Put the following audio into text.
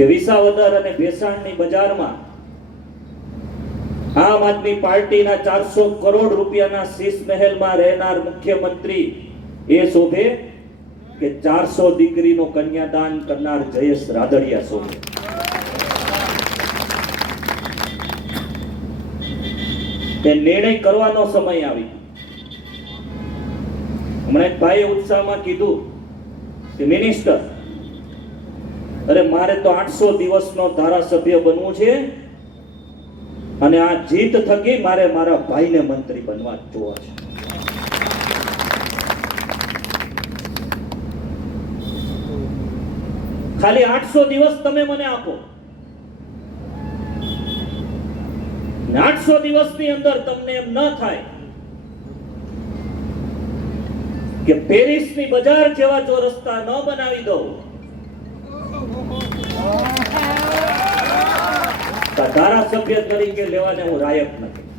કે વિસાવદર અને ભેસાણની બજારમાં આમ આદમી પાર્ટીના 400 કરોડ રૂપિયાના શીશ મહેલમાં રહેનાર મુખ્યમંત્રી એ શોભે કે 400 દીકરીનો કન્યાદાન કરનાર જયેશ રાદડિયા શોભે? તે નિર્ણય કરવાનો સમય આવી. હમણાં એક ભાઈએ ઉત્સાહમાં કીધું કે મિનિસ્ટર, અરે મારે તો 800 દિવસનો ધારાસભ્ય બનવું છે અને આ જીત થકી મારે મારા ભાઈને મંત્રી બનવા જોવા છે. ખાલી 800 દિવસ તમે મને આપો, 800 દિવસની અંદર તમને એમ ન થાય કે પેરિસની બજાર જેવા જો રસ્તા ન બનાવી દઉં, ધારાસભ્ય તરીકે લેવાને હું લાયક નથી.